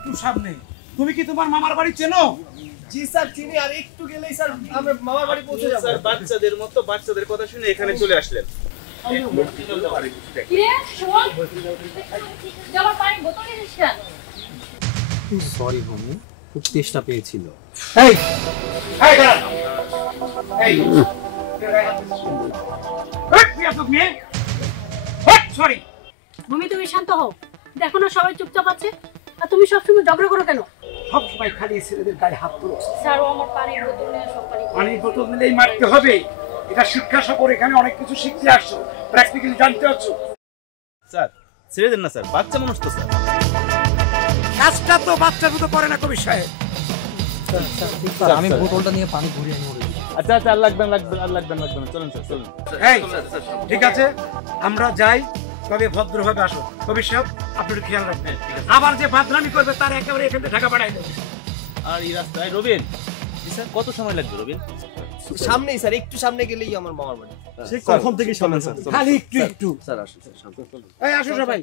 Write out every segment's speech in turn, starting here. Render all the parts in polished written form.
একটু সামনে। তুমি কি তোমার মামার বাড়ি চেনো? জি স্যার চিনি, আর একটু গেলেই স্যার আমরা মামার বাড়ি পৌঁছে যাব। স্যার বাচ্চাদের মতো বাচ্চাদের কথা শুনে এখানে চলে আসলেন। কি রে শোন, জমা পানি বোতল নিস কেন? সরি ভূমি, খুব তেষ্টা পেয়েছিল। এই এই দাঁড়া, এই কি আপনি মেয়ে? সরি ভূমি, তুমি শান্ত হও। দেখো না সবাই চুপচাপ আছে, আর তুমি সবসময় ঝগড়া করো কেন? সব সময় খালি ছেলেদের গায়ে হাত তুলো। স্যার ও আমার পানির বোতল নিয়ে সব পানির বোতল নিলেই মারতে হবে? এটা শিক্ষা সফর, এখানে অনেক কিছু শিখতে আসছো, প্র্যাকটিক্যালি জানতে পারছো। স্যার ছেড়ে দেন না স্যার, বাচ্চা মানুষ তো স্যার। কাজটা তো বাচ্চার মতো করে না কবি সাহেব। স্যার আমি বোতলটা নিয়ে পানি ঘুরিয়ে আনি। আচ্ছা আচ্ছা, আর লাগবেন না, চলুন স্যার চলুন। এই ঠিক আছে, আমরা যাই, তবে ভদ্রভাবে আসো। কবি সাহেব আপনি একটু খেয়াল রাখবেন, আবার যে বাদরামি করবে তার একেবারে এখান থেকে ঢাকা পাঠাই দেবে। আর এই রাস্তায় রবিন, স্যার কত সময় লাগবে রবিন? সামনেই স্যার, একটু সামনে গেলেই আমার মামার বাড়ি। সে কখন থেকে সামনে স্যার? খালি একটু স্যার আসুন স্যার, শান্ত হন। এই আসো সবাই।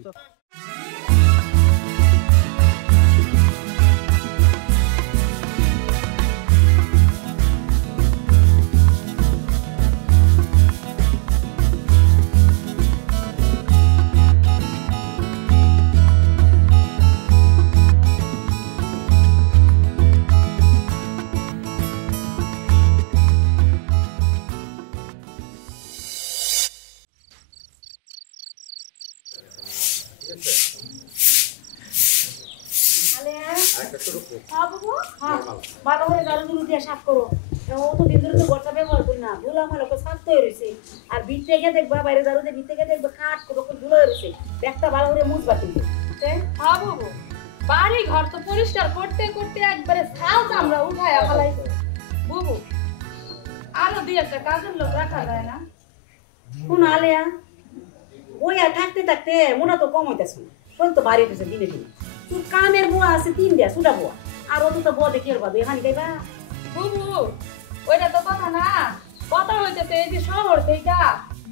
ভালো করে গাড়িগুলো দিয়ে সাফ করো। ও তো দিন ধরে তো গোটা ব্যবহার করি না, ধুলা আমার লোক শান্ত হয়ে রয়েছে। আর ভিত থেকে দেখবা, বাইরে দাঁড়ো ভিত থেকে দেখবা কাঠ করে ধুলো হয়ে রয়েছে, ব্যাগটা ভালো করে মুছবা কিন্তু। হ্যাঁ বাবু, বাড়ি ঘর তো পরিষ্কার করতে করতে একবারে ছাল চামড়া উঠায়া ফেলাইছে। বুবু আরো দুই একটা কাজের লোক রাখা যায় না? কোন আলেয়া ওই আর থাকতে থাকতে মনে তো কম হইতেছে না, শোন তো বাড়ি উঠেছে দিনে দিনে। তোর কামের বুয়া আছে 3 দিয়া, সুটা বুয়া, আর ও তো বুয়া দেখে পাবে এখানে গাইবা। বুবু ওইটা তো কথা না, কথা হইতেছে এই যে শহর থেকে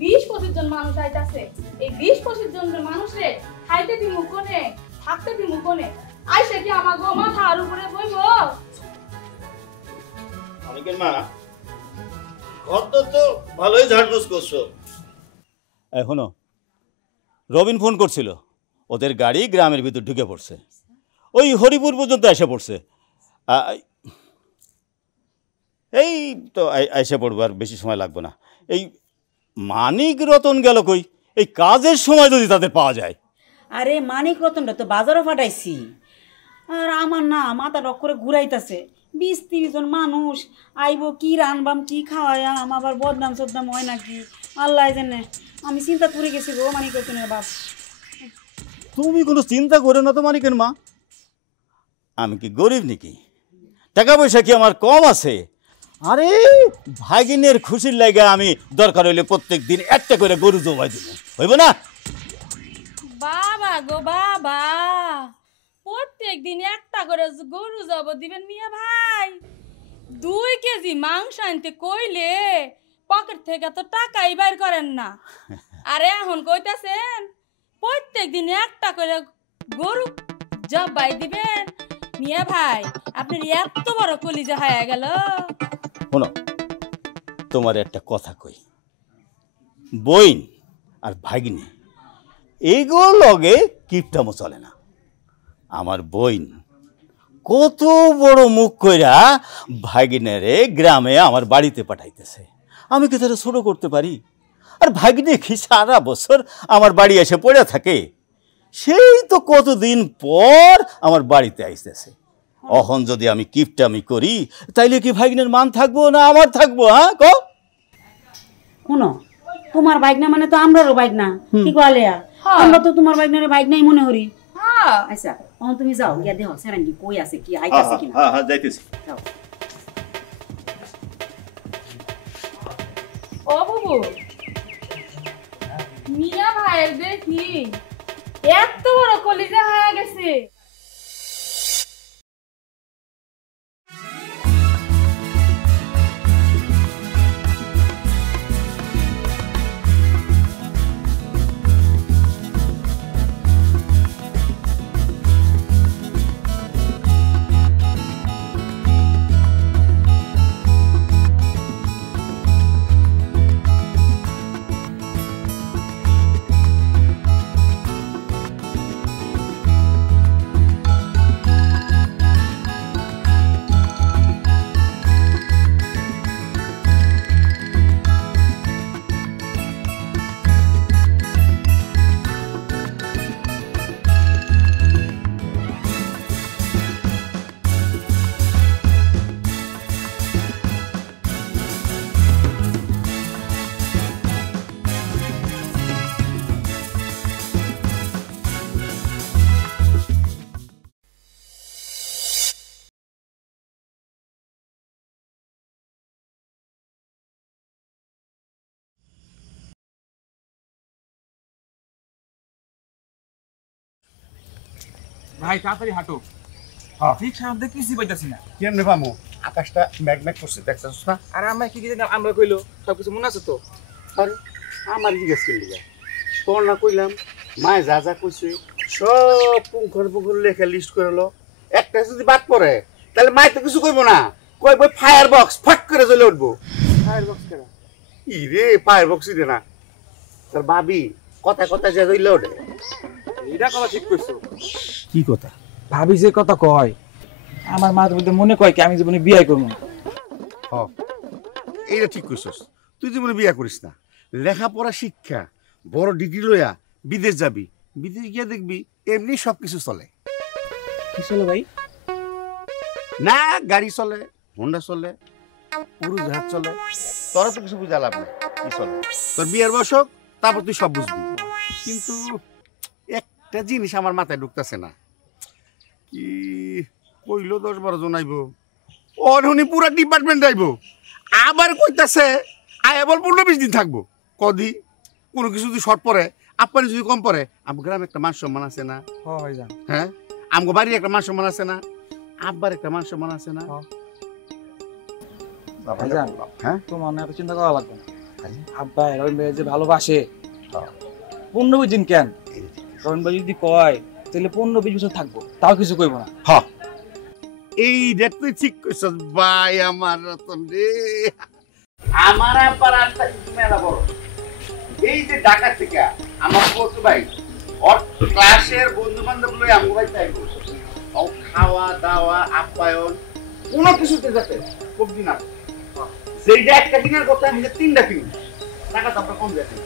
20-25 জন মানুষ আইতাছে। এই 20-25 জনের মানুষে খাইতে দিমু কোনে, থাকতে দিমু কোনে? আইসে কি আমার গো মাথার উপরে বইব? অনেকের মা ঘর তো ভালোই ঝাড়পোছ করছো। এখনো রবিন ফোন করছিল, ওদের গাড়ি গ্রামের ভিতর ঢুকে পড়ছে, ওই হরিপুর পর্যন্ত এসে পড়ছে। এই তো এসে পড়বো, আর বেশি সময় লাগবে না। এই মানিক রতন গেল কই? এই কাজের সময় যদি তাদের পাওয়া যায়। আরে মানিক রতনটা তো বাজারও ফাটাইছি, আর আমার না মাথা রক করে ঘুরাইতেছে। 20-30 জন মানুষ আইব, কি রানবাম কি খাওয়াইয়াম, আবার বদনাম সদনাম হয় নাকি আল্লাহ জানে। আমি চিন্তা করে গেছি গো মানিক রতনের বাপ। তুমি কোনো চিন্তা করো না তো মানিকের মা, আমি কি গরিব নাকি? টাকা পয়সা কি আমার কম আছে? আরে ভাগিনের খুশির লাগে আমি দরকার হইলে প্রত্যেক দিন একটা করে গরু জবাই দিব, হইব না? বাবা গো বাবা, প্রত্যেক দিন একটা করে গরু জব দিবেন মিয়া ভাই? 2 কেজি মাংস আনতে কইলে পকেট থেকে তো টাকাই বের করেন না, আরে এখন কইতাছেন প্রত্যেক দিন একটা করে গরু জবাই দিবেন। মিয়া ভাই আপনার এত বড় কলিজা হয়ে গেল। শোনো, তোমার একটা কথা কই, বইন আর ভাগিনী এইগুলো লগে কিপটামো চলে না। আমার বইন কত বড় মুখ কইরা ভাগিনারে গ্রামে আমার বাড়িতে পাঠাইতেছে। আমি কি তারা ছোট করতে পারি? আর ভাগিনে কি সারা বছর আমার বাড়ি এসে পড়ে থাকে? সেই তো কতদিন পর আমার বাড়িতে আইতেছে। অহন যদি আমি কিপটামি করি তাইলে কি ভাগিনের মান থাকবো না আমার থাকবো? হ্যাঁ ক শোনো, তোমার বাইকনা মানে তো আমরারও বাইকনা, কি কলে আর আমরা তো তোমার বাইকনারে বাইকনাই মনে করি। হ্যাঁ আচ্ছা তখন তুমি যাও গিয়া দেখো সেরাঙ্গি কই আছে, কি আইতাছে কিনা। হ্যাঁ হ্যাঁ যাইতেছি। যাও। ও বাবু, মিয়া ভাইয়ের দেখি এত বড় কলিজা হয়ে গেছে। ভাই তাড়াতাড়ি হাঁটো। ঠিক সামনে কিছু পাইতাছি না। কেমনে পামু? আকাশটা ম্যাগম্যাগ করছে, দেখছস না? আর আমরা কি জানি আমরা কইলো সবকিছু মনে আছে তো? আরে আমার জিজ্ঞেস করলি তোর না কইলাম মায়ে যা যা কইছে সব পুঙ্খানুপুঙ্খ লেখা লিস্ট করে লো। একটা যদি বাদ পড়ে তাহলে মায়ে তো কিছু কইব না, কইব ফায়ার বক্স ফাট করে জ্বলে উঠবো। ফায়ার বক্স কেন? ই রে ফায়ার বক্স রে না, তোর ভাবি কথা কথা যে জ্বলে ওঠে। এটা কথা ঠিক কইছো। কি কথা? ভাবি যে কথা কয় আমার মাথার মধ্যে মনে কয় কি আমি জীবনে বিয়ে করবো। এইটা ঠিক কইছস, তুই জীবনে বিয়া করিস না। লেখাপড়া শিক্ষা বড় ডিগ্রি লইয়া বিদেশ যাবি, বিদেশ গিয়া দেখবি এমনি সবকিছু চলে। কি চলে ভাই? না গাড়ি চলে, হোন্ডা চলে, উড়োজাহাজ চলে, তোরা তো কিছু বুঝা লাভ নেই কি চলে। তোর বিয়ের বয়স হোক, তারপর তুই সব বুঝবি। কিন্তু একটা জিনিস আমার মাথায় ঢুকতেছে না, কি কইলো 10-12 জন আইব, অনহনি পুরা ডিপার্টমেন্ট আইব, আবার কইতাছে আয় বল 15-20 দিন থাকবো। কদি কোনো কিছু যদি শর্ট পড়ে, আপনার যদি কম পড়ে, আমার গ্রামে একটা মান সম্মান আছে না? ভাইজান হ্যাঁ, আমার বাড়ির একটা মান সম্মান আছে না? আব্বার একটা মান সম্মান আছে না? ভাইজান হ্যাঁ, তোমার না এত চিন্তা করা লাগবে না। আব্বা রবীন ভাই যে ভালোবাসে 15-20 দিন কেন, রবীন ভাই যদি কয় তাহলে 15-20 বছর থাকবো, তাও কিছু কইব না। হ্যাঁ এই রে তুই ঠিক কইছস ভাই আমার রতন রে। আমার আব্বার আত্মা কিন্তু মেলা বড়। এই যে ঢাকা থেকে আমার বড় ভাই ওর ক্লাসের বন্ধু বান্ধব লই আমগো ভাই চাইবো, ও খাওয়া দাওয়া আপ্যায়ন কোনো কিছুতে যাতে খুব দিন আছে। যেইটা একটা দিনের কথা আমি 3টা কিনি, টাকা তো আপনার কম যাচ্ছে।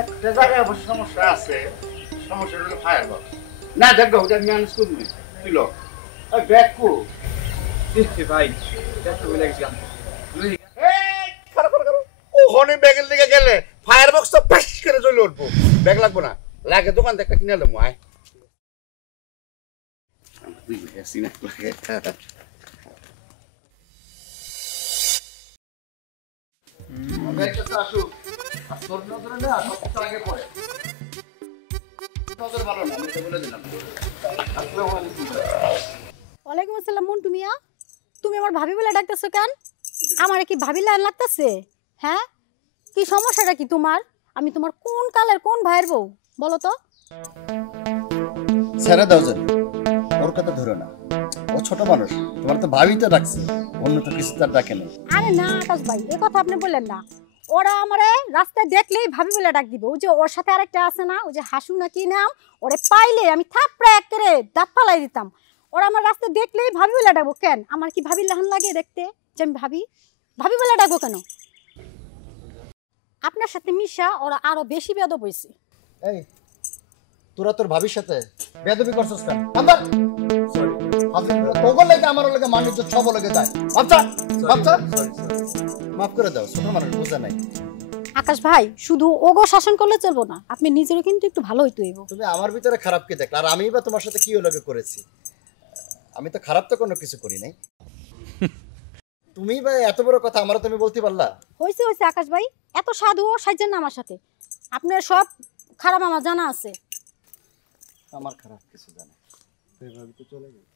একটা জায়গায় অবশ্য সমস্যা আছে, সমস্যা হলো ফায়ার বক্স। না দেখো ওটা ম্যানেজ করবি তুই লোক ব্যাগ কো ভাই দেখতে বলে গেছিলাম ওখানে ব্যাগের দিকে গেলে ফায়ার বক্স তো ফ্যাশ করে জ্বলে উঠবো। ব্যাগ লাগবো না, লাগে দোকান থেকে একটা কিনে এলাম। আয় ওয়ালাইকুম আসসালাম মন্টু মিয়া, তুমি আমার ভাবি বলে ডাকতেছো কেন? আমার কি ভাবি লাইন লাগতেছে? হ্যাঁ, কি সমস্যাটা কি তোমার? আমি তোমার কোন কালের কোন ভাইয়ের বউ বলো তো? ছেড়ে দাও জানি, ওর কথা ধরো না, ও ছোট মানুষ, তোমার তো ভাবি তো ডাকছে, অন্য তো কিছু তার ডাকে নেই। আরে না আকাশ ভাই, এ কথা আপনি বললেন না। ওরা আমারে রাস্তায় দেখলেই ভাবি বলে ডাক দিবে। ওই যে ওর সাথে আরেকটা আছে না, ওই যে হাসু না কি নাম, ওরে পাইলে আমি থাপড়ে একেবারে দাঁত ফালাই দিতাম। ওরা আমার রাস্তা দেখলেই ভাবি বলে ডাকবো কেন? আমার কি ভাবি লাহান লাগে দেখতে যে আমি ভাবি ভাবি বলে ডাকবো কেন? আপনার সাথে মিশা ওরা আরো বেশি বেয়াদব হইছে। এই তোরা তোর ভাবির সাথে বেয়াদবি করছস কেন? নাম্বার সরি তোগো লাগে আমার লাগে মানুষ তো সব লাগে যায়। আচ্ছা আচ্ছা মাফ করে দাও, ছোট মানুষ বুঝে নাই। আকাশ ভাই শুধু ওগো শাসন করলে চলবো না, আপনি নিজেরও কিন্তু একটু ভালো হইতে হইব। তুমি আমার ভিতরে খারাপ কি দেখলা? আর আমিই বা তোমার সাথে কি লাগে করেছি? আমি তো খারাপ তো কোনো কিছু করি নাই। তুমি বা এত বড় কথা আমারও তুমি বলতে পারলা? হইছে হইছে আকাশ ভাই, এত সাধু ও সাইজেন না আমার সাথে। আপনার সব খারাপ আমার জানা আছে। আমার খারাপ কিছু জানে এভাবে তো চলে গেল।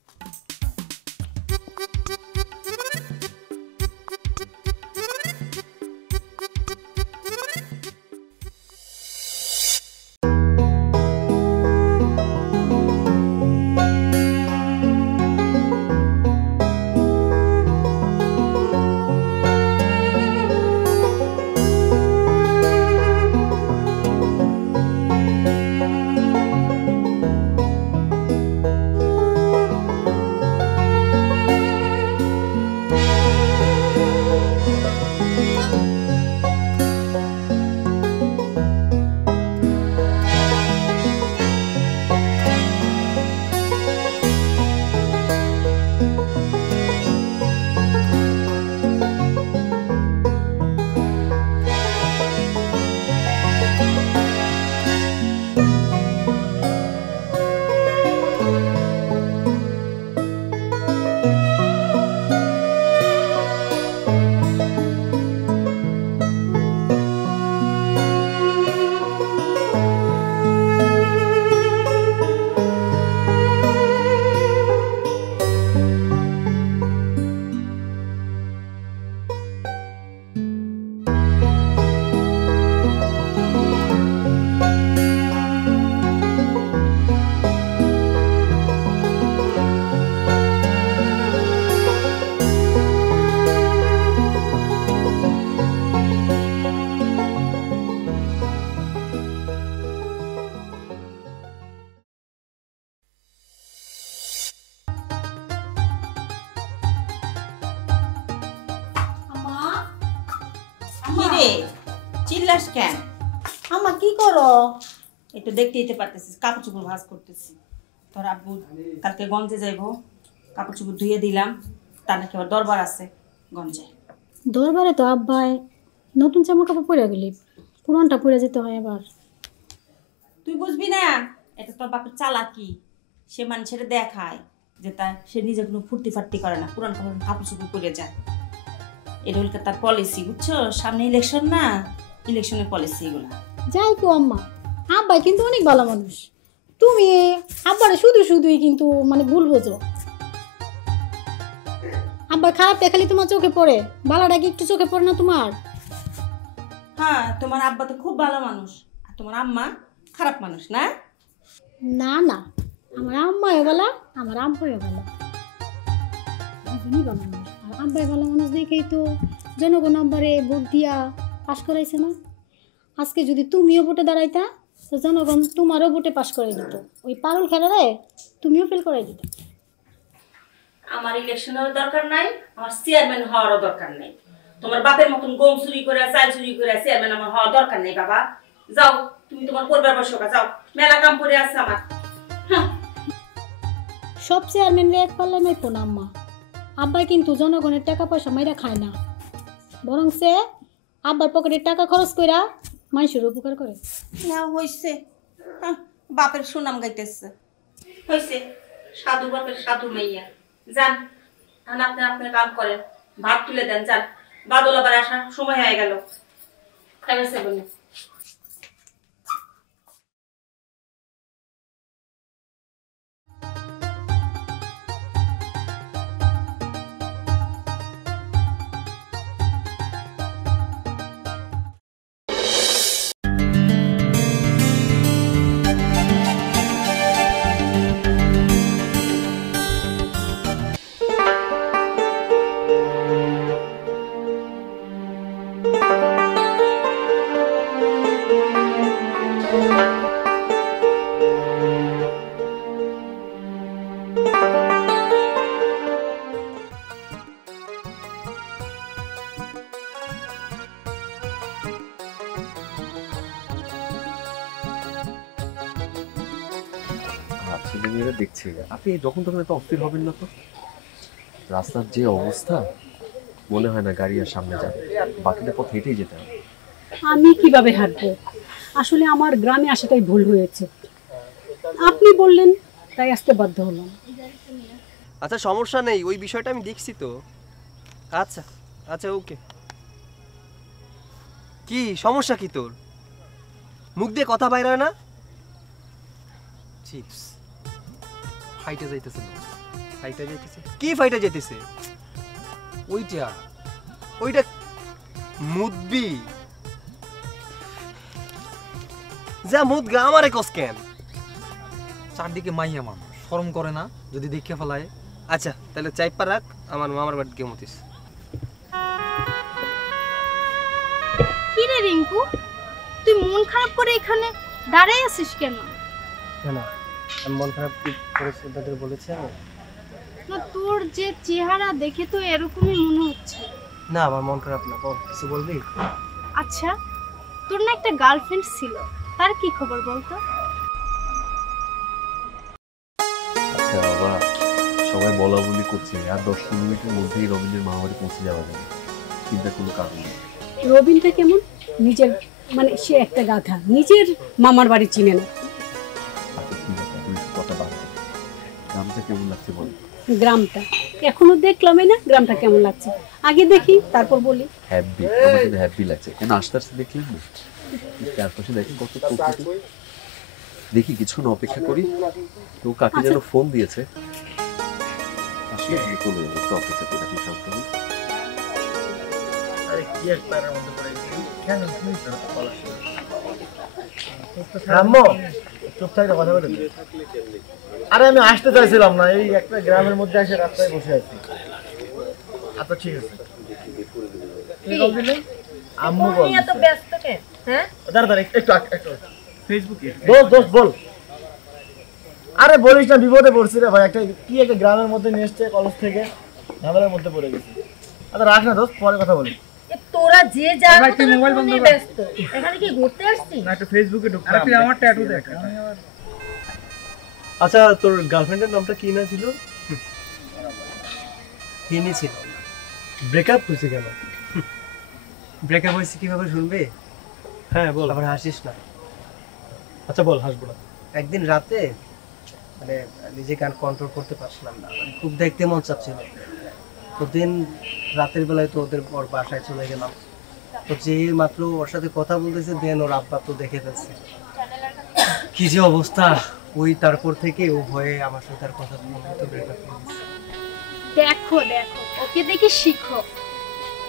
কিরে চিল্লাস কেন? আমা কি করো? একটু দেখতে যেতে পারতেছিস, কাপড় চোপড় ভাঁজ করতেছি। তোর আব্বু কালকে গঞ্জে যাইবো, কাপড় চোপড় ধুয়ে দিলাম। তার নাকি আবার দরবার আছে গঞ্জে। দরবারে তো আব্বাই নতুন জামা কাপড় পরে গেলি, পুরানটা পরে যেতে হয় আবার। তুই বুঝবি না, এটা তোর বাপের চালাকি। সে মানুষের দেখায় যে সে নিজে কোনো ফুর্তি ফার্তি করে না, পুরান কাপড় চোপড় পরে যায়। এটা হল তার পলিসি, বুঝছো? সামনে ইলেকশন না, ইলেকশনের পলিসি এগুলো। যাই কো আম্মা, আব্বাই কিন্তু অনেক ভালো মানুষ। তুমি আব্বারে শুধু শুধুই কিন্তু মানে ভুল বোঝো। আব্বার খারাপ দেখালি তোমার চোখে পড়ে, বালাটা কি একটু চোখে পড়ে না তোমার? হ্যাঁ, তোমার আব্বা তো খুব ভালো মানুষ, আর তোমার আম্মা খারাপ মানুষ না? না না, আমার আম্মাও ভালো, আমার আব্বাও ভালো, দুজনই ভালো মানুষ। আর আব্বাই ভালো মানুষ দেখেই তো জনগণ আব্বারে ভোট দিয়া পাশ করাইছে না। আজকে যদি তুমিও ভোটে দাঁড়াইতা তো জনগণ তোমারও ভোটে পাশ করে দিত, ওই পারুল খেলারে তুমিও ফেল করাই দিত। আমার ইলেকশনেরও দরকার নাই, আমার চেয়ারম্যান হওয়ারও দরকার নাই। তোমার বাপের মতন গম চুরি করে চাল চুরি করে চেয়ারম্যান আমার হওয়ার দরকার নেই। বাবা যাও, তুমি তোমার পরিবার বসকা যাও, মেলা কাম করে আছে আমার। সব চেয়ারম্যানরা এক পাল্লায় মাইতো না আম্মা। আব্বাই কিন্তু জনগণের টাকা পয়সা মাইরা খায় না, বরং সে আব্বার পকেটের টাকা খরচ কইরা মানুষের উপকার করে। না হইছে, বাপের সুনাম গাইতেছে। হইছে, সাধু বাপের সাধু মাইয়া। যান, আপনি আপনার কাম করেন, ভাত তুলে দেন, যান। বাদল আবার আসার সময় হয়ে গেল। খাইছে বলে ছেলেমেয়েরা দেখছে, আপনি যখন তখন এত অস্থির হবেন না তো। রাস্তার যে অবস্থা, মনে হয় না গাড়ি আর সামনে যাবে, বাকিটা পথ হেঁটেই যেতে হবে। আমি কিভাবে হাঁটবো? আসলে আমার গ্রামে আসাটাই ভুল হয়েছে। আপনি বললেন তাই আসতে বাধ্য হলাম। আচ্ছা সমস্যা নেই, ওই বিষয়টা আমি দেখছি তো। আচ্ছা আচ্ছা ওকে। কি সমস্যা কি তোর? মুখ দিয়ে কথা বাইর হয় না? চিপস ফাইটে যাইতেছে, ফাইটে যাইতেছে। কি ফাইটে যাইতেছে? ওইটা ওইটা মুদবি যা মুদগা আমারে কস কেন? চারদিকে মাইয়া মানুষ, শরম করে না যদি দেখে ফেলায়? আচ্ছা তাহলে চাইপা রাখ, আমার মামার বাড়িতে গিয়ে মতিস। কি রে রিঙ্কু, তুই মন খারাপ করে এখানে দাঁড়ায় আছিস কেন? কেন আমি মন খারাপ কি করেছি তাদের বলেছি আমি? না, তোর যে চেহারা দেখে তো এরকমই মনে হচ্ছে। না আমার মন খারাপ না, বল কিছু বলবি? আচ্ছা, তোর না একটা গার্লফ্রেন্ড ছিল, তার কি খবর বলতো? আচ্ছা বাবা, সবাই বলা বলি করছে, আর 10-15 মিনিটের মধ্যেই রবীন্দ্রের মামাবাড়ি পৌঁছে যাওয়া যাবে, চিন্তার কোনো কারণ নেই। রবিনটা কেমন? নিজের মানে সে একটা গাধা, নিজের মামার বাড়ি চিনে না। আচ্ছা ঠিক আছে, তুমি কথা বাদ দাও। গ্রামটা কেমন লাগছে বল? গ্রামটা এখনো দেখলামই না, গ্রামটা কেমন লাগছে আগে দেখি তারপর বলি। হ্যাপি, আমার কিন্তু হ্যাপি লাগছে। কেন আস্তে আস্তে দেখলেন না, চারপাশে দেখেন কত প্রকৃতি। দেখি কিছুক্ষণ অপেক্ষা করি, তো কাকে যেন ফোন দিয়েছে, আসলে চলে যাবে, একটু অপেক্ষা করে আপনি শান্ত হন। আরে কি এক পায়ের মধ্যে পড়ে গেছি কেন? তুমি বলা শুরু চুপ থাকতে কথা বলে। আরে আমি আসতে চাইছিলাম না, এই একটা গ্রামের মধ্যে এসে রাস্তায় বসে আছি। আচ্ছা ঠিক আছে, তুই কল দিলে? আম্মু বল। এত ব্যস্ত কেন? হ্যাঁ দাঁড়া একটু ফেসবুকে দোস্ত বল। আরে বলিস না, বিপদে পড়ছি রে ভাই। একটা গ্রামের মধ্যে নিয়ে এসছে কলেজ থেকে, ঝামেলার মধ্যে পড়ে গেছি। আচ্ছা রাখ না দোস্ত, পরে কথা বলি। তোরা যে যার মোবাইল বন্ধ কর। ব্যস্ত এখানে কি ঘুরতে আসছিস? না একটু ফেসবুকে ঢুক। আরে তুই আমার ট্যাটু দেখ। আচ্ছা তোর গার্লফ্রেন্ডের নামটা কি না ছিল? হিনি ছিল। ব্রেকআপ হয়েছে কেন? ব্রেকআপ হয়েছে কিভাবে শুনবে? হ্যাঁ বল। আবার হাসিস না। আচ্ছা বল, হাসবো না। একদিন রাতে মানে নিজেকে আর কন্ট্রোল করতে পারছিলাম না, মানে খুব দেখতে মন চাচ্ছিল। তো দিন রাতের বেলায় তো ওদের ওর বাসায় চলে গেলাম। তো যে মাত্র ওর সাথে কথা বলতেছে, দেন ওর আব্বা তো দেখে ফেলছে। কি যে অবস্থা! ওই তারপর থেকে ও ভয়ে আমার সাথে আর কথা বলতে তো ব্রেকআপ করে দিয়েছে। দেখো দেখো, ওকে দেখে শিখো।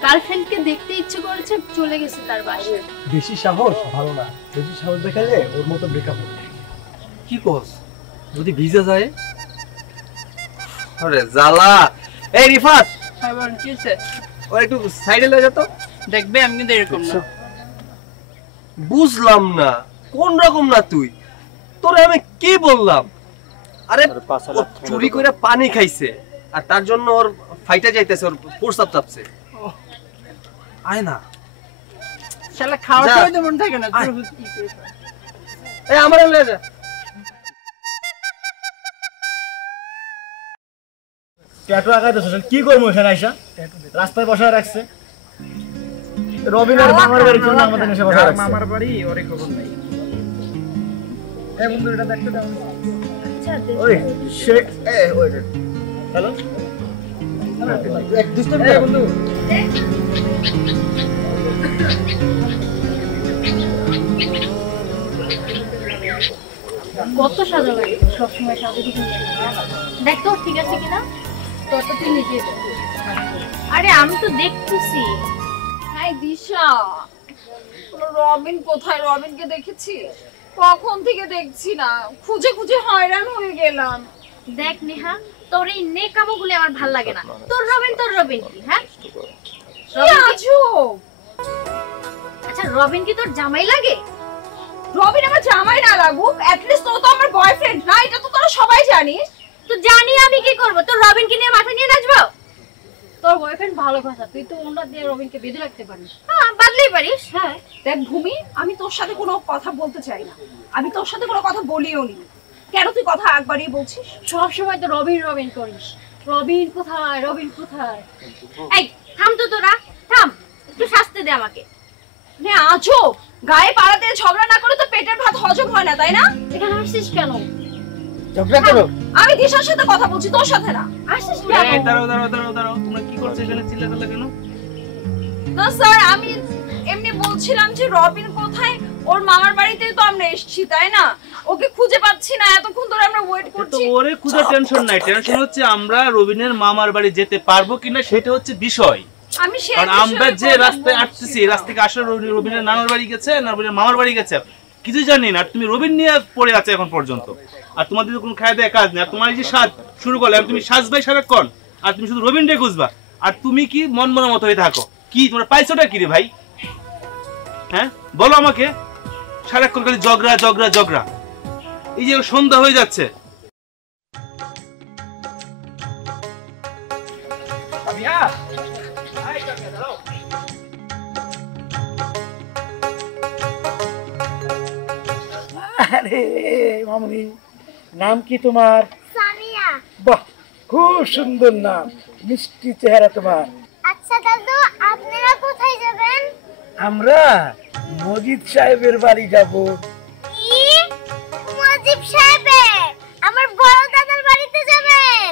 গার্লফ্রেন্ডকে দেখতে ইচ্ছে করেছে, চলে গেছে তার বাসায়। বেশি সাহস ভালো না, বেশি সাহস দেখালে ওর মতো ব্রেকআপ হবে। কি করছ যদি ভিজা যায়? আরে জ্বালা! এই রিফাত, খাবার কি হচ্ছে? ও একটু সাইডে লয়ে যা তো। দেখবে আমি কিন্তু এরকম না। বুঝলাম না কোন রকম না তুই? তোরে আমি কি বললাম? আরে ও চুরি করে পানি খাইছে আর তার জন্য ওর ফাইটা যাইতেছে, ওর প্রস্তাব চাপছে। আয় না শালা খাওয়া খাওয়া তো মন থাকে না। এই আমারে লয়ে যা। ট্যাটু আঁকাইতেছ, কি করবো এখানে আইসা? রাস্তায় বসায় রাখছে। রবিনের মামার বাড়ি জন্য আমাদের এসে বসা রাখছে। মামার বাড়ি ওরে খবর নাই। এই বন্ধু এটা দেখতে দাও। ওই সে ওই হ্যালো এক দুষ্টমি করে বন্ধু। কত সাজা লাগে সবসময় সাজা দিকে দেখ তো ঠিক আছে কিনা, তোর তো তুই নিজে। আরে আমি তো দেখতেছি। হাই দিশা, রবিন কোথায়? রবিনকে দেখেছি? কখন থেকে দেখছি না, খুঁজে খুঁজে হয়রান হয়ে গেলাম। দেখ নেহা, তোর এই নেকামোগুলো আমার ভাল লাগে না। তোর রবিন কি? হ্যাঁ আচ্ছা, রবিন কি তোর জামাই লাগে? রবিন আমার জামাই না লাগুক, অ্যাটলিস্ট ও তো আমার বয়ফ্রেন্ড না, এটা তো তোরা সবাই জানিস। তো জানি আমি কি করব? তোর রবিনকে নিয়ে মাথা নিয়ে নাচবো? তোর বয়ফ্রেন্ড ভালো কথা, তুই তো ওটা দিয়ে রবিনকে বেঁধে রাখতে পারিস। হ্যাঁ বাদলেই পারিস। হ্যাঁ দেখ ভূমি, আমি তোর সাথে কোনো কথা বলতে চাই না, আমি তোর সাথে কোনো কথা বলিও নি। কেন তুই কথা একবারই বলছিস? সব সময় তো রবিন রবিন করিস। রবিন কোথায়, রবিন কোথায়? এই থাম তো তোরা, থাম, একটু শাস্তি দে আমাকে। মানে আজও গায়ে পাড়াতে ঝগড়া না করে তো পেটের ভাত হজম হয় না, তাই না? এখানে আসছিস কেন? ঝগড়া করো? আমি দিশার সাথে কথা বলছি, তোর সাথে না। আসছিস এই কেন? দাঁড়াও দাঁড়াও দাঁড়াও দাঁড়াও, তোমরা কি করছো এখানে চিল্লাচিল্লি কেন? না স্যার, আমি এমনি বলছিলাম যে রবিন কোথায়, ওর মামার বাড়িতে তো আমরা এসেছি, তাই না? ওকে খুঁজে পাচ্ছি না, এতক্ষণ ধরে আমরা ওয়েট তো করছি। ওরে খুঁজে টেনশন নাই, টেনশন হচ্ছে আমরা রবিনের মামার বাড়ি যেতে পারবো কিনা সেটা হচ্ছে বিষয়। আমি সেই কারণ আমরা যে রাস্তায় আসতেছি, রাস্তা থেকে আসলে রবিনের নানার বাড়ি গেছে না রবিনের মামার বাড়ি গেছে কিছু জানি না। আর তুমি রবিন নিয়ে পড়ে আছে এখন পর্যন্ত, আর তোমাদের কোনো খায় দেয় কাজ নেই। আর তোমার এই যে সাজ শুরু করলে, তুমি সাজবাই সারাক্ষণ, আর তুমি শুধু রবিনটাই খুঁজবা, আর তুমি কি মন মনের মতো হয়ে থাকো। কি তোমরা পাইছোটা কি রে ভাই? হ্যাঁ বলো আমাকে, সারাক্ষণ খালি ঝগড়া ঝগড়া ঝগড়া। এই যে সন্ধ্যা হয়ে যাচ্ছে। আরে মামুনি, নাম কি তোমার? সামিয়া। বাহ, খুব সুন্দর নাম, মিষ্টি চেহারা তোমার। আচ্ছা দাদু, আপনারা কোথায় যাবেন? আমরা মজিদ সাহেবের বাড়ি যাব। কি? মজিদ সাহেবের? আমার বড় দাদার বাড়িতে যাবেন?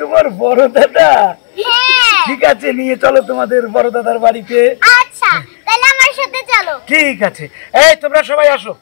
তোমার বড় দাদা? হ্যাঁ। ঠিক আছে, নিয়ে চলো তোমাদের বড় দাদার বাড়িতে। আচ্ছা, তাহলে আমার সাথে চলো। ঠিক আছে, এই তোমরা সবাই আসো।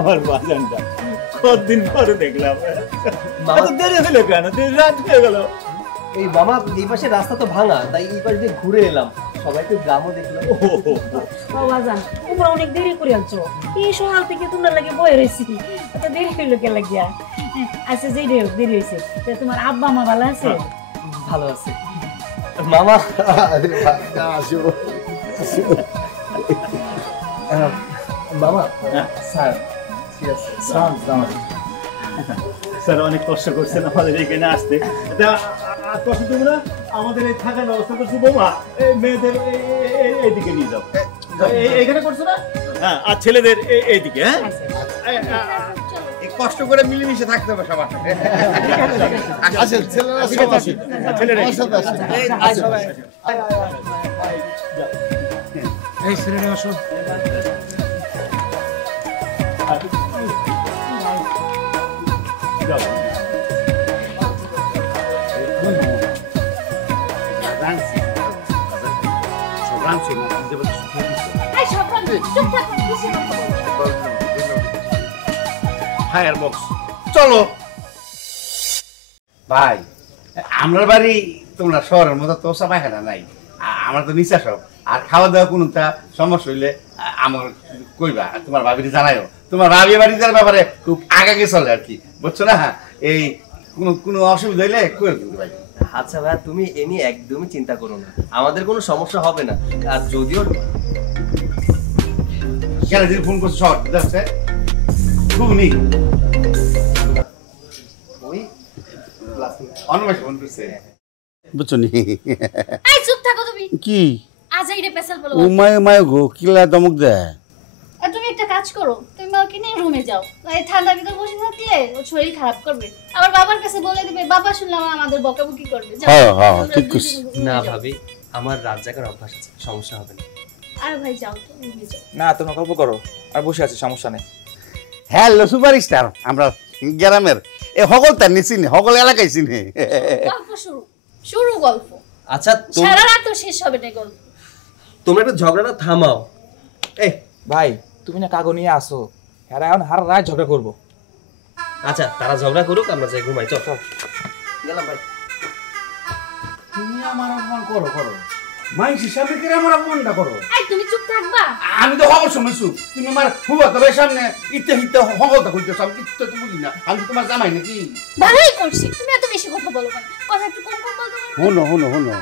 আমার বাজানটা কতদিন পরে দেখলাম। এত দেরি হলো কেন? রাত হয়ে গেল। এই মামা, এই পাশে রাস্তা তো ভাঙা, তাই এই পাশ দিয়ে ঘুরে এলাম, সবাইকে গ্রামও দেখলাম। ও বাজান, তোমরা অনেক দেরি করে আনছো। এই সকাল থেকে তোমরা লাগে বয়ে রয়েছি, এত দেরি হইলো কে লাগিয়া? আচ্ছা, যেই দেরি হয়েছে, তোমার আব্বা মা ভালো আছে? ভালো আছে মামা। মামা, স্যার স্যার অনেক কষ্ট করছেন আমাদের এখানে আসতে। কষ্ট তোমরা আমাদের এই থাকার ব্যবস্থা করছো বৌমা, মেয়েদের এইদিকে নিয়ে যাও। এইখানে করছো না? হ্যাঁ, আর ছেলেদের এইদিকে। হ্যাঁ, কষ্ট করে মিলেমিশে থাকতে হবে সবার। আসেন ছেলেরা, সব আসেন, ছেলেরা আমার সাথে আসেন। এই ছেলেরা আসো। ফায়ার বক্স চলো ভাই। আমার বাড়ি তোমরা শহরের মতো তোষা পায়খানা নাই, আমার তো নিচা সব। আর খাওয়া দাওয়া কোনটা সমস্যা হইলে আমার কইবা, তোমার ভাবিকে জানাইও। তোমার ভাবি বাড়িটার ব্যাপারে খুব আগাগে চলে আর কি, বুঝছো না? এই কোনো অসুবিধা হইলে কই কিন্তু ভাই। আচ্ছা ভাই, তুমি এ নিয়ে একদমই চিন্তা করো না, আমাদের কোনো সমস্যা হবে না। আর যদিও কেন যদি ফোন করছো শর্ট যাচ্ছে খুব নি ওই অনমেশ ফোন করছে, বুঝছো নি? এই চুপ থাকো তুমি। কি আজ এই রে পেছাল বলো। ও মায় গো, কিলা দমক দেয়। আর তুমি একটা কাজ করো, তুমি মাকে নিয়ে রুমে যাও। এই ঠান্ডার ভিতর বসে থাকলে ও শরীর খারাপ করবে, আবার বাবার কাছে বলে দিবে, বাবা শুনলাম আমাদের বকাবকি করবে। যাও। হ্যাঁ হ্যাঁ ঠিক কইছিস। না ভাবি, আমার রাত জাগার অভ্যাস আছে, সমস্যা হবে না। আর ভাই যাও তো, রুমে যাও। না, তোমরা গল্প করো, আর বসে আছি, সমস্যা নেই। হ্যালো সুপারস্টার, আমরা গ্রামের এ হগল তার নিচিনি, হগল এলাকায় চিনি। গল্প শুরু, শুরু গল্প। আচ্ছা, সারা রাত তো শেষ হবে না গল্প। তোমরা একটু ঝগড়াটা থামাও। এই ভাই, তুমি না কাগজ নিয়ে আসো, হ্যাঁ এখন হার রাত ঝগড়া করবো। আচ্ছা, তারা ঝগড়া করুক, আমরা যাই ঘুমাই। চল চল, গেলাম ভাই। তুমি আমার অপমান করো করো, মাইসির সামনে কি আমার অপমানটা করো? এই তুমি চুপ থাকবা? আমি তো খবর শুনেছি তুমি আমার ফুফাতো ভাইয়ের সামনে ইত্যা হগলতা কইতেছো, আমি কিচ্ছু তো বুঝি না। আমি তোমার জামাই নাকি? ভালোই করছি, তুমি এত বেশি কথা বলো কেন? কথা একটু কম কম বলতে পারো? হনো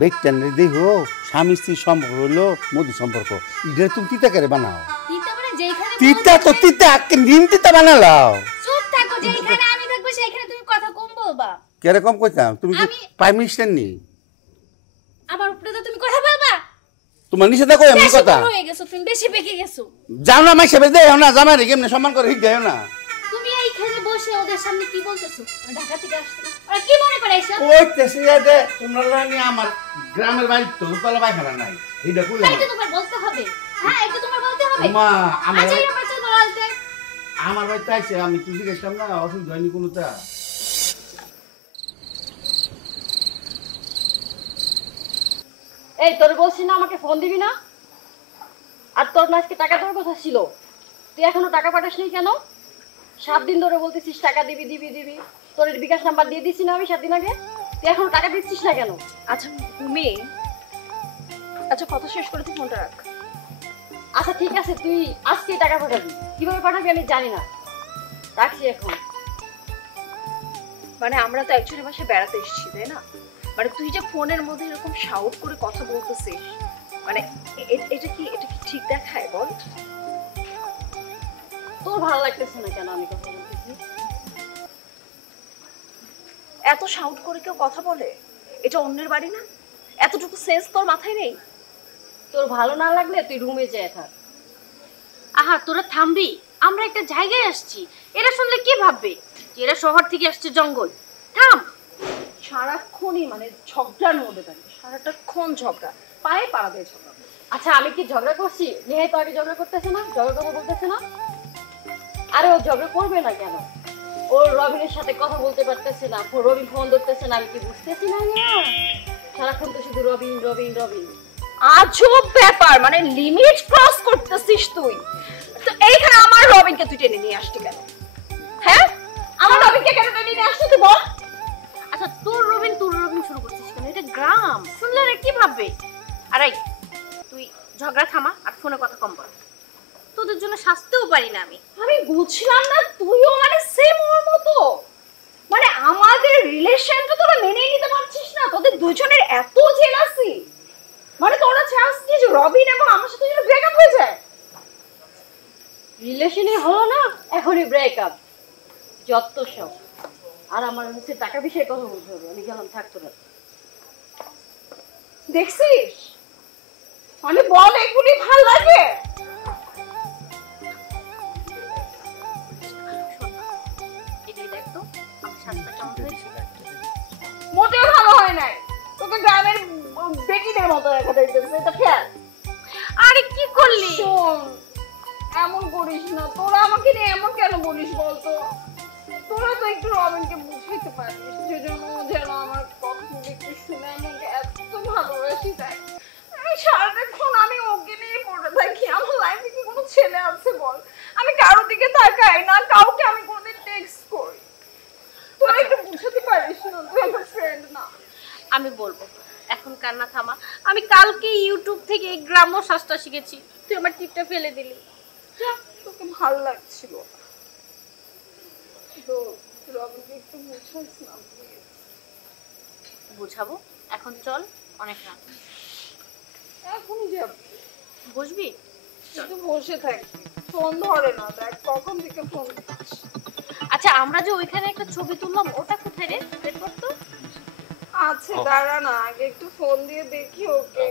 বেকটানের দেখো স্বামী স্ত্রীর সম্পর্ক হলো মধু সম্পর্ক, এটা তুমি তিতা করে বানাও। তিতা মানে যেখানে তিতা তো তিতা নিম তিতা বানালাও। চুপ থাকো, যেখানে আমি থাকবো সেইখানে তুমি কথা কম বলবা। কিরকম কইতাম? তুমি কি প্রাইম মিনিস্টার নি? আমার উপরে তো তুমি কথা বলবা? তোমার নিষেধ কই আমি কথা? বেশি হয়ে গেছো, তুমি বেশি পেকে গেছো। যাও না মাই সেবে দেও না, জামাই রে কেমনে সম্মান করে হিট দেও না। তুমি এইখানে বসে ওদের সামনে কি বলতেছো? ঢাকা থেকে আসছো, আর কি মনে করে আইছো? কইতেছি যে তোমরা রানি আমার গ্রামের বাড়ি তো তলা পায়খানা নাই, এইটা কইলাম। তাই তো তোমার বলতে হবে। হ্যাঁ, এটা তোমার বলতে হবে। মা আমার আচ্ছা এই বাচ্চা বলতে আমার বাড়িতে আইছে, আমি তুই গেছিলাম না, অসুবিধা হয়নি কোনোটা। এই তোর বলছি না আমাকে ফোন দিবি না? আর তোর না আজকে টাকা দেওয়ার কথা ছিল, তুই এখনো টাকা পাঠাসনি কেন? 7 দিন ধরে বলতেছিস টাকা দিবি দিবি দিবি, তোর বিকাশ নাম্বার দিয়ে দিছি না আমি 7 দিন আগে, তুই এখনো টাকা দিচ্ছিস না কেন? আচ্ছা তুমি আচ্ছা কথা শেষ করে তুই ফোনটা রাখ। আচ্ছা ঠিক আছে, তুই আজকেই টাকা পাঠাবি, কিভাবে পাঠাবি আমি জানি না, রাখছি এখন। মানে আমরা তো একজনের বাসায় বেড়াতে এসেছি তাই না? মানে তুই যে ফোনের মধ্যে এরকম শাউট করে কথা বলতেছিস, মানে এটা কি ঠিক দেখায় বল? তোর ভালো লাগতেছে না কেন আমি কথা বলতেছি? এত শাউট করে কেউ কথা বলে? এটা অন্যের বাড়ি না? এতটুকু সেন্স তোর মাথায় নেই? তোর ভালো না লাগলে তুই রুমে যেয়ে থাক। আহা তোরা থামবি, আমরা একটা জায়গায় আসছি, এরা শুনলে কি ভাববে যে এরা শহর থেকে আসছে জঙ্গল। থাম। সারাক্ষণই মানে ঝগড়ার মধ্যে থাকে, সারাটাক্ষণ ঝগড়া, পায়ে পাড়া দিয়ে ঝগড়া। আচ্ছা আমি কি ঝগড়া করছি? নেহাই তো আগে ঝগড়া করতেছে না, ঝগড়া করবো বলতেছে না? আরে ও ঝগড়া করবে না কেন? ওর রবিনের সাথে কথা বলতে পারতেছে না, রবিন ফোন ধরতেছে না, আমি কি বুঝতেছি না? সারাক্ষণ তো শুধু রবিন রবিন রবিন। আজব ব্যাপার, মানে লিমিট ক্রস করতেছিস তুই। তো এইখানে আমার রবিনকে তুই টেনে নিয়ে আসলি কেন? হ্যাঁ, আমার রবিনকে কেন টেনে নিয়ে আসলি তুই বল? আচ্ছা তোর রবিন শুরু করছিস কেন? এটা গ্রাম, শুনলে আর কি ভাববে? আরে তুই ঝগড়া থামা আর ফোনে কথা কম বল, তোদের জন্য শাস্তিও পারি না আমি। আমি বুঝলাম না, তুইও মানে সেম ওর মতো, মানে আমাদের রিলেশনটা তোরা মেনেই নিতে পারছিস না? তোদের দুজনের এত জেলাসি, মানে তোরা চাস কি যে রবিন এবং আমার সাথে যেন ব্রেকআপ হয়ে যায়? রিলেশনই হলো না, এখনই ব্রেকআপ, যত সব। আর আমার হচ্ছে টাকা বিষয়ে কথা বলতে হবে, আমি গেলাম, থাকতো না। দেখছিস মানে বল এগুলি ভাল লাগে? মোটেও ভালো হয় নাই, তোকে গ্রামের বেটিদের মতো দেখা যাইতেছে, এটা খেয়াল। আরে কি করলি? শোন, এমন করিস না, তোরা আমাকে নিয়ে এমন কেন বলিস বলতো? তোরা তো একটু রবিনকে বুঝাইতে পারিস যেজন্য যেন আমার কথা একটু শুনে আমাকে এত ভালোবাসি তাই। আমি সারাক্ষণ আমি ওকে নিয়ে পড়ে থাকি, আমার লাইফে কি কোনো ছেলে আছে বল? আমি কারো দিকে তাকাই না, কাউকে আমি কোনোদিন টেক্সট করি। তোরা একটু বুঝাতে পারিস না, তুই আমার ফ্রেন্ড না। আমি বলবো এখন কান্না থামা, আমি কালকে ইউটিউব থেকে গ্রাম্য শাস্ত্র শিখেছি, তুই আমার টিপটা ফেলে দিলি। তোকে ভালো লাগছিল তো রবিনকে একটু বুঝাইস না। বুঝাবো, এখন চল, অনেক রাত। এখনই যাব? বসবি? তুই বসে থাকবি, ফোন ধরে না, দেখ কখন থেকে ফোন দিচ্ছিস। আচ্ছা আমরা যে ওইখানে একটা ছবি তুললাম, ওটা কোথায় রে? বের কর তো। আছে, দাঁড়া না, আগে একটু ফোন দিয়ে দেখি ওকে।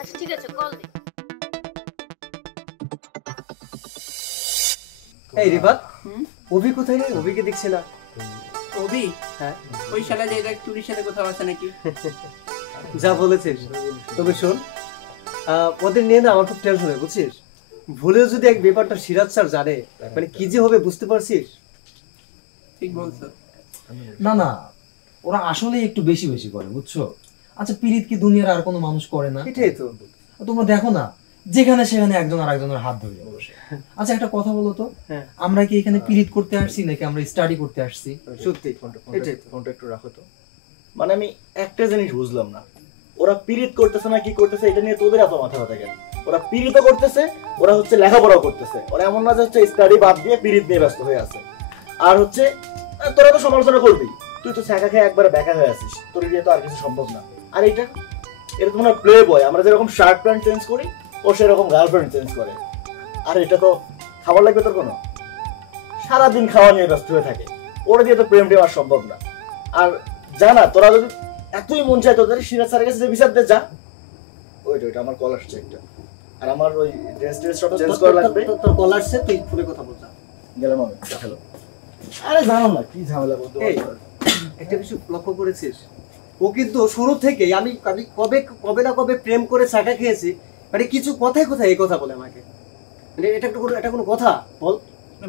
আচ্ছা ঠিক আছে, কল দে। এই রিফাত, অভি কোথায় রে? অভিকে দেখছি না। অভি? হ্যাঁ, ওই শালা যে দেখ টুরির সাথে কোথাও আছে নাকি? যা বলেছিস। তবে শোন, ওদের নিয়ে না আমার খুব টেনশন হয়, বুঝছিস? ভুলেও যদি এক ব্যাপারটা সিরাজ স্যার জানে, মানে কি যে হবে বুঝতে পারছিস? ঠিক বলছো। না না, ওরা আসলে একটু বেশি বেশি করে, বুঝছো? আচ্ছা পিরিত কি দুনিয়ার আর কোনো মানুষ করে না? এটাই তো। তোমরা দেখো না, যেখানে সেখানে একজন আর একজনের হাত ধরে বসে। আচ্ছা একটা কথা বলো তো, আমরা কি এখানে পিরিত করতে আসছি নাকি আমরা স্টাডি করতে আসছি? সত্যি ফোনটা একটু রাখো তো। মানে আমি একটা জিনিস বুঝলাম না, ওরা পীড়িত করতেছে না কি করতেছে এটা নিয়ে তোদের এত মাথা ব্যথা কেন? ওরা পীড়িত করতেছে, ওরা হচ্ছে লেখাপড়াও করতেছে। ওরা এমন না যে হচ্ছে স্টাডি বাদ দিয়ে পীড়িত নিয়ে ব্যস্ত হয়ে আছে। আর হচ্ছে তোরা তো সমালোচনা করবি, তুই তো ছাকা খেয়ে একবারে ব্যাকা হয়ে আছিস, তোর দিয়ে তো আর কিছু সম্ভব না। আর এটা তো মনে হয় প্লে বয়, আমরা যেরকম শার্ট প্যান্ট চেঞ্জ করি ও সেরকম গার্লফ্রেন্ড চেঞ্জ করে। আর এটা তো খাবার লাগবে তোর কোনো? সারাদিন খাওয়া নিয়ে ব্যস্ত হয়ে থাকে, ওরা দিয়ে তো প্রেম টেম আর সম্ভব না। আর জানা তোরা যদি এতই মন চায় তোদের সিরাজ স্যারের কাছে যে বিচার দে যা। ওইটা আমার কল আসছে একটা, আর আমার ওই ড্রেস সব চেঞ্জ করা লাগবে। তোর কল আসছে, তুই ফোনে কথা বলছা। গেলাম আমি, হ্যালো। আরে জানো না কি ঝামেলা বলতো। একটা কিছু লক্ষ্য করেছিস, ও কিন্তু শুরু থেকে আমি কবে না কবে প্রেম করে ছাকা খেয়েছি, মানে কিছু কথায় এই কথা বলে আমাকে। মানে এটা কোনো কথা বল?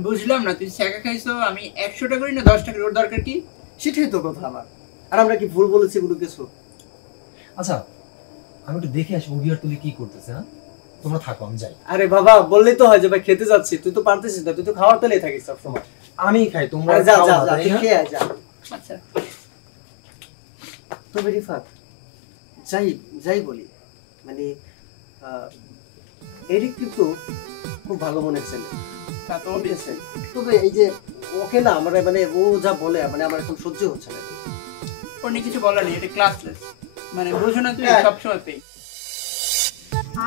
বুঝলাম না, তুই ছাকা খাইছো, আমি 100 টাকা করি না 10 টাকা, ওর দরকার কি? সেটাই তো কথা আমার। আর আমরা কি ভুল বলেছি কোনো কিছু? আচ্ছা আমি একটু দেখে আসি উগিয়ার তুলি কি করতেছে। হ্যাঁ তোমরা থাকো, আমি যাই। আরে বাবা বললেই তো হয় যে ভাই খেতে যাচ্ছি, তুই তো পারতেছিস না, তুই তো খাওয়ার তেলেই থাকিস সবসময়। আমি খাই, তোমরা যা খাও যা না, যা, তাই তুই না? খেয়ে আয়, যা। আচ্ছা তবে রিফাত, যাই বলি, মানে এরিক কিন্তু খুব ভালো মনের ছেলে। তা তো বুঝেছে? তবে এই যে ওকে না আমরা মানে ও যা বলে মানে আমার এখন সহ্য হচ্ছে না। ওর নিয়ে কিছু বলার নেই, এটা ক্লাসলেস, মানে বুঝো না তুই সবসময় পেয়ে।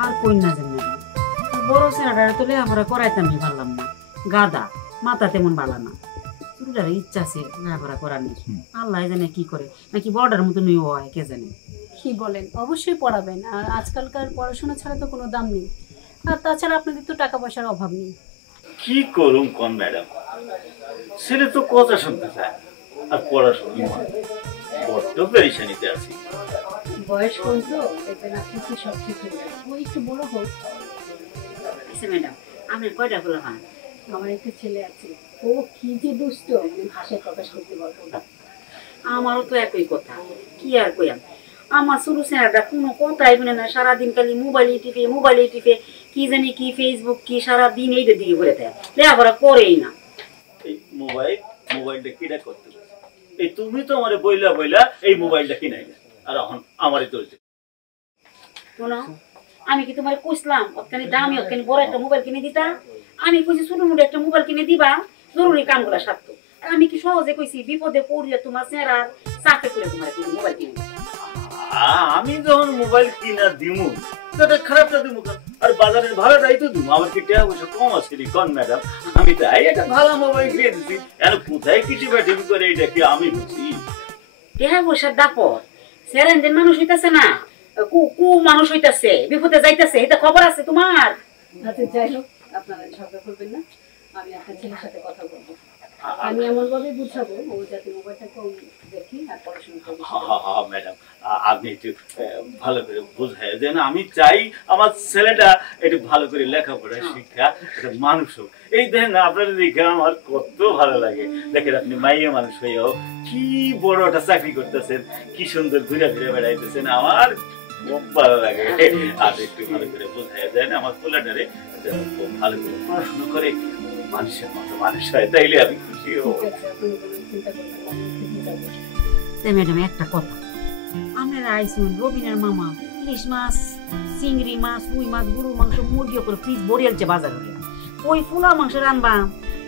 আর কই না জানি না, বড় ছেলেটারে তোলে আমরা করাইতামই পারলাম না, গাদা, মাথা তেমন বালা না। চুলটার ইচ্ছা আছে লেখাপড়া করানোর, আল্লাহ জানে কি করে, নাকি বর্ডার মতো নিয়ে হয় কে জানে। কি বলেন, অবশ্যই পড়াবেন। আর আজকালকার পড়াশোনা ছাড়া তো কোনো দাম নেই। আর তাছাড়া আপনাদের তো টাকা পয়সার অভাব নেই। কি করুম কোন ম্যাডাম, ছেলে তো কথা শুনতে চায় আর পড়াশোনা বড্ড পেরেশানিতে আছি। বয়স কম তো, দেখবেন আপনি কি সব ঠিক হয়ে যাবে। ও একটু বড় হোক। আচ্ছা ম্যাডাম, আপনার কয়টা খোলা হয়? আমার একটা ছেলে আছে, ও কি যে দুষ্ট, আমি ভাষায় প্রকাশ করতে পারবো না। আমারও তো একই কথা, কি আর কইয়াম। আমার ছোট ছেলেটা কোনো কথাই শুনে না, সারাদিন খালি মোবাইলে টিপে কি জানি কি ফেসবুক কি সারাদিন এইটার দিকে ঘুরে থাকে, লেখাপড়া করেই না। এই মোবাইলটা কিনা করতে এই তুমি তো আমারে বইলা এই মোবাইলটা কিনাই না, আর এখন আমারই তো শোনো, আমি কি তোমার কইছিলাম ওখানে দামি ওখানে বড় একটা মোবাইল কিনে দিতা? আমি কইছি ছোট মোটো একটা মোবাইল কিনে দিবা, জরুরি কামগুলো সারতো। আমি কি সহজে কইছি বিপদে পড়িয়া তোমার চেহারা চাকরি করে তোমার মোবাইল কিনে দিতা? আমি যখন মোবাইল কিনা দিমু তাতে খারাপটা দিমু, আর বাজারের ভাড়াটাই তো দিমু। আমার কি টাকা পয়সা কম আছে কোন ম্যাডাম? আমি তাই একটা ভালো মোবাইল কিনে দিছি, আর কোথায় কিছু ব্যাটিং করে এইটা কি আমি বুঝি? টাকা পয়সার দাপট সেরেন্দের মানুষ হইতাছে না, কু মানুষ হইতাছে, বিপদে যাইতাছে, এটা খবর আছে তোমার? আচ্ছা যাই হোক, আপনারা ঝগড়া করবেন না, আমি আপনার ছেলের সাথে কথা বলবো। আমি এমন ভাবে বুঝাবো ও যাতে মোবাইলটা কম দেখি আর পড়াশোনা করবে। ম্যাডাম আপনি একটু ভালো করে বোঝায় দেন, আমি চাই আমার ছেলেটা একটু ভালো করে লেখাপড়া শিক্ষা একটা মানুষ হোক। এই দেখেন আপনার দেখে আমার কত ভালো লাগে। দেখেন আপনি মাইয়া মানুষ হইয়াও কি বড় একটা চাকরি করতেছেন, কি সুন্দর ঘুরে ঘুরে বেড়াইতেছেন, আমার খুব ভালো লাগে। আর একটু ভালো করে বোঝায় দেন আমার ছেলেটারে খুব ভালো করে পড়াশোনা করে মানুষের মতো মানুষ হয়, তাইলে আমি খুশি হব। ম্যাডাম একটা কথা, আপনারা আইসুন রবিনের মামা ইলিশ মাছ, চিংড়ি মাছ, রুই মাছ, গরুর মাংস, মুরগি করে ফ্রিজ ভরিয়ালছে বাজার হলে, ওই পোলা মাংস রানবা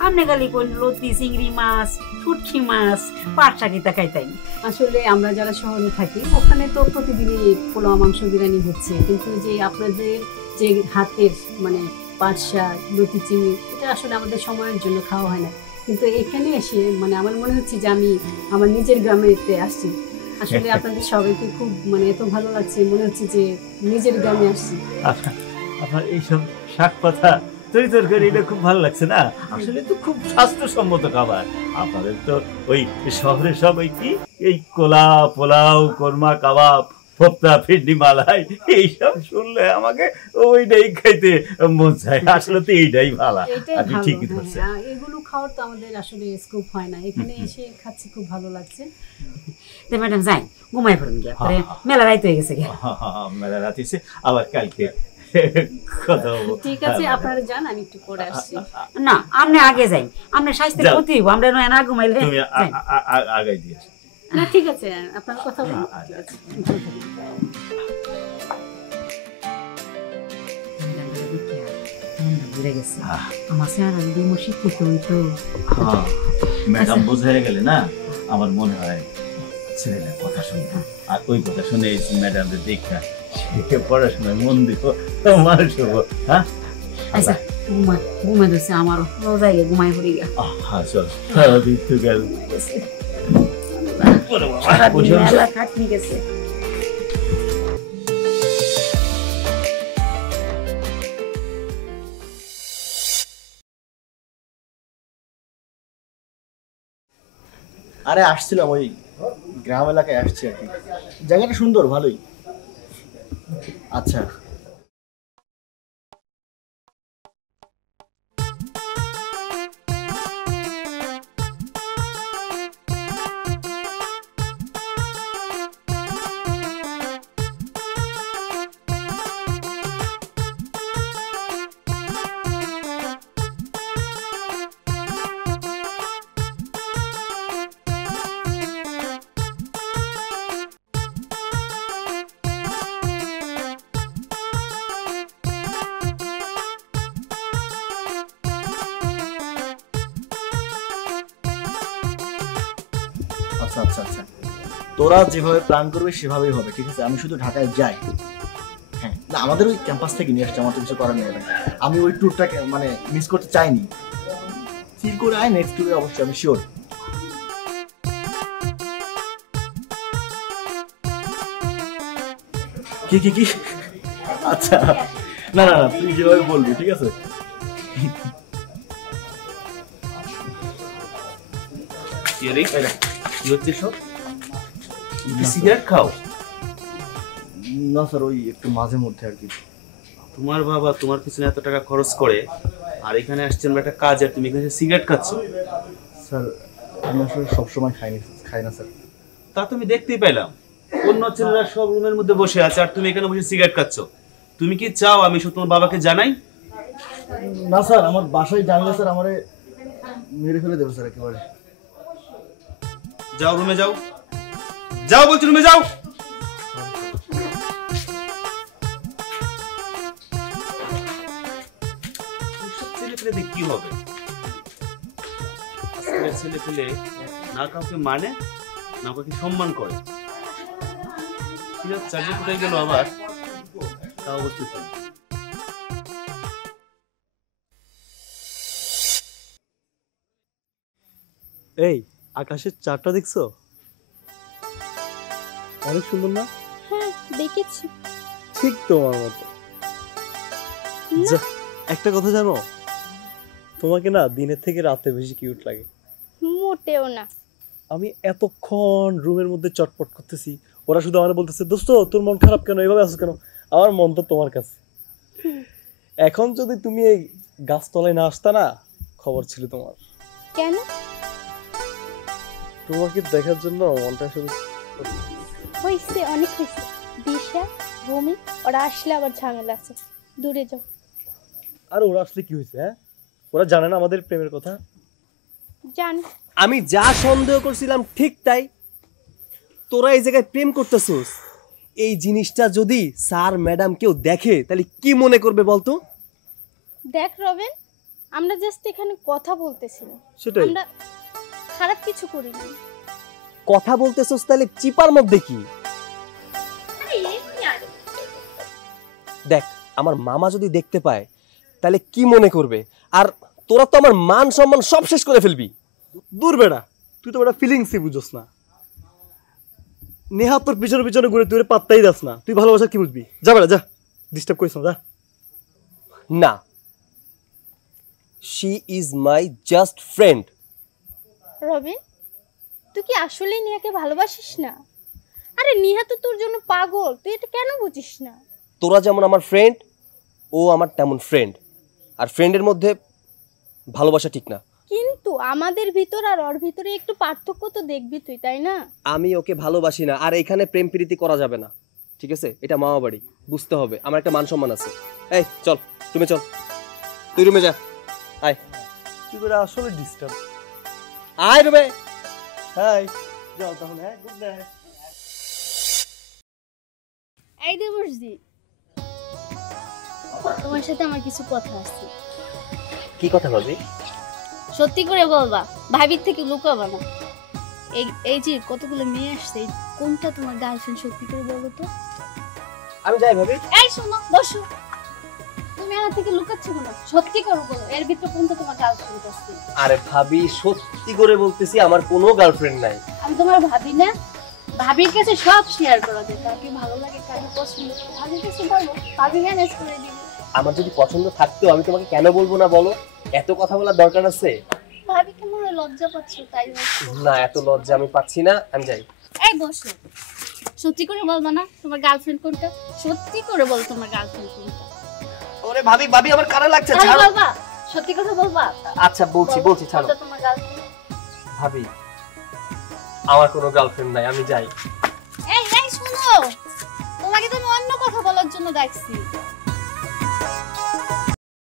আপনি খালি কোন লতি, চিংড়ি মাছ, শুটকি মাছ, পাট শাকিতা খাইতাই। আসলে আমরা যারা শহরে থাকি ওখানে তো প্রতিদিনই পোলাও মাংস বিরিয়ানি হচ্ছে, কিন্তু যে আপনাদের যে হাতের মানে পাট শাক, লতি, চিংড়ি, এটা আসলে আমাদের সময়ের জন্য খাওয়া হয় না। কিন্তু এখানে এসে মানে আমার মনে হচ্ছে যে আমি আমার নিজের গ্রামেতে আসছি। আসলে আপনাদের সবাইকে খুব মানে এত ভালো লাগছে, মনে হচ্ছে যে নিজের গ্রামে আসছি। আপনার এইসব শাক পাতা তরকারি এটা খুব ভালো লাগছে না? আসলে তো খুব স্বাস্থ্যসম্মত খাবার। আপনাদের তো ওই শহরে সব ওই কি এই কোলা পোলাও, কোরমা কাবাব, ফোপ্তা, ফিরনি, মালাই এইসব শুনলে আমাকে ওইটাই খাইতে মন চায়। আসলে তো এইটাই ভালো, আপনি ঠিকই ধরছেন। এগুলো খাওয়ার তো আমাদের আসলে স্কোপ হয় না, এখানে এসে খাচ্ছি, খুব ভালো লাগছে। ম্যাডাম যাই ঘুমাই পড়ুন গিয়া, পরে মেলা রাত হয়ে গেছে। মেলা রাত হয়েছে, আবার কালকে কথা বলবো। ঠিক আছে আপনারা যান, আমি একটু পরে আসছি। না আপনি আগে যাই, আপনার স্বাস্থ্যের ক্ষতি হইব, আমরা না ঘুমাইলে। তুমি আগাই দিয়েছো। না ঠিক আছে, আপনার কথা বলুন। ঠিক আছে। ঘুরে গেছে আমার স্যার আমি দুই মাস শিক্ষিত হইতো। ম্যাডাম বোঝাই গেলে না আমার মনে হয় ছেলেটা কথা শুনতো, আর ওই কথা শুনে ম্যাডাম দেখা সে পড়াশোনায় মন দিব মানুষ হবো। হ্যাঁ আচ্ছা ঘুমাই ধরছে আমারও জায়গায় ঘুমাই পড়ে গেল। হ্যাঁ চল সারাদিন তো গেল মেলা খাটনি গেছে। আরে আসছিলাম ওই গ্রাম এলাকায় আসছি আর কি, জায়গাটা সুন্দর ভালোই। আচ্ছা আচ্ছা আচ্ছা আচ্ছা, তোরা যেভাবে প্ল্যান করবে সেভাবেই হবে, ঠিক আছে? আমি শুধু ঢাকায় যাই। হ্যাঁ না, আমাদের ওই ক্যাম্পাস থেকে নিয়ে আসছে, আমার তো কিছু করার নেই। আমি ওই ট্যুরটাকে মানে মিস করতে চাইনি। ফিল করে আয়, নেক্সট ট্যুরে অবশ্যই আমি শিওর। কি কি কি? আচ্ছা না না না, তুই যেভাবে বলবি, ঠিক আছে? কি হচ্ছে সব? সিগারেট খাও? না স্যার, ওই একটু মাঝে মধ্যে আর কি। তোমার বাবা তোমার পিছনে এত টাকা খরচ করে, আর এখানে আসছে আমরা একটা কাজ, আর তুমি এখানে সিগারেট খাচ্ছ? স্যার আমি আসলে সবসময় খাই না স্যার। তা তুমি দেখতেই পেলাম অন্য ছেলেরা সব রুমের মধ্যে বসে আছে, আর তুমি এখানে বসে সিগারেট খাচ্ছ। তুমি কি চাও আমি শুধু তোমার বাবাকে জানাই? না স্যার, আমার বাসায় জানলে স্যার আমারে মেরে ফেলে দেবে স্যার একেবারে। যাও রুমে যাও, যাও বলছি, রুমে যাও। ছেলে পেলে কি হবে? আজকের ছেলে পেলে না কাউকে মানে না কাউকে সম্মান করে। চার্জে কোথায় গেল আবার, তা অবশ্যই। এই আকাশের চারটা দেখছো? অনেক সুন্দর না? হ্যাঁ দেখেছি। ঠিক তোমার মতো। একটা কথা জানো, তোমাকে না দিনের থেকে রাতে বেশি কিউট লাগে। মোটেও না। আমি এতক্ষণ রুমের মধ্যে চটপট করতেছি, ওরা শুধু আমার বলতেছে দোস্ত তোর মন খারাপ কেন, এইভাবে আসছো কেন? আমার মন তো তোমার কাছে। এখন যদি তুমি এই গাছতলায় না আসতা না, খবর ছিল তোমার। কেন? তোমাকে দেখার জন্য মনটা শুধু হয়েছে, অনেক হয়েছে। দিশা ভূমি ওরা আসলে আবার ঝামেলা আছে, দূরে যাও। আর ওরা আসলে কি হয়েছে? হ্যাঁ ওরা জানে না আমাদের প্রেমের কথা? জানি। আমি যা সন্দেহ করছিলাম ঠিক তাই। তোরা এই জায়গায় প্রেম করতেছিস, এই জিনিসটা যদি স্যার ম্যাডাম কেউ দেখে তাহলে কি মনে করবে বলতো? দেখ রবেন, আমরা জাস্ট এখানে কথা বলতেছিলাম, সেটাই। আমরা খারাপ কিছু করিনি। কথা বলতেছিস তাহলে চিপার মধ্যে কি? দেখ আমার মামা যদি দেখতে পায় তাহলে কি মনে করবে? আর তোরা তো আমার মান সম্মান সব শেষ করে ফেলবি। দূর বেড়া, তুই তো বেড়া ফিলিংসই বুঝোস না। নেহা তোর পিছনে পিছনে ঘুরে তুই পাত্তাই দাস না, তুই ভালোবাসা কি বুঝবি? যা বেড়া যা, ডিস্টার্ব করিস না, যা। না, she is my just friend. Robin, তুই কি আসলেই নিহাকে ভালোবাসিস না? আরে নিহা তো তোর জন্য পাগল, তুই এটা কেন বুঝিস না? তোরা যেমন আমার ফ্রেন্ড, ও আমার তেমন ফ্রেন্ড। আর ফ্রেন্ডের মধ্যে ভালোবাসা ঠিক না। কিন্তু আমাদের ভিতর আর ওর ভিতরে একটু পার্থক্য তো দেখবি তুই, তাই না? আমি ওকে ভালোবাসি না, আর এখানে প্রেম প্রীতি করা যাবে না, ঠিক আছে? এটা মামা বাড়ি, বুঝতে হবে। আমার একটা মান সম্মান আছে। এই চল, তুমি চল, তুই রুমে যা। আয়, তুই বেটা আসলে ডিস্টার্ব। আয় রুমে। হাই। যাও তাহলে, হ্যাঁ, গুড নাইট। এই দেবর্ষি, তোমার সাথে আমার কিছু কথা আছে। কি কথা ভাবি? সত্যি করে বলবা, ভাবির থেকে লুকাবা না। এই যে কতগুলো মেয়ে আসছে, কোনটা তোমার গার্লফ্রেন্ড? সত্যি করে বলো তো। আমি যাই ভাবি। এই শোনো, বসো। তুমি আমার থেকে লুকাচ্ছ কেন? সত্যি করে বলো, এর ভিতরে কোনটা তোমার গার্লফ্রেন্ড আছে? আরে ভাবি, সত্যি করে বলতেছি আমার কোনো গার্লফ্রেন্ড নাই। আমি তোমার ভাবি না? ভাবির কাছে সব শেয়ার করা যায়, কাকে ভালো লাগে, কাকে পছন্দ করে, ভাবির কাছে বলো, ভাবি ম্যানেজ করে দিবে। আমার যদি পছন্দ থাকতো আমি তোমাকে কেন বলবো না বলো? এত কথা বলার দরকার আছে? ভাবি কি মনে লজ্জা পাচ্ছ তাই বলছো? না, এত লজ্জা আমি পাচ্ছি না, আমি যাই। এই বসো। সত্যি করে বলবা না তোমার গার্লফ্রেন্ড কোনটা? সত্যি করে বল তোমার গার্লফ্রেন্ড কোনটা? ওরে ভাবি, ভাবি আমার কানে লাগছে, ছাড়ো। ছাড়ো। বলবা, সত্যি কথা বলবা। আচ্ছা বলছি, ছাড়ো। কোনটা তোমার গার্লফ্রেন্ড? ভাবি, আমার কোনো গার্লফ্রেন্ড নাই, আমি যাই। এই শোনো, তোমাকে তো আমি অন্য কথা বলার জন্য ডাকছি।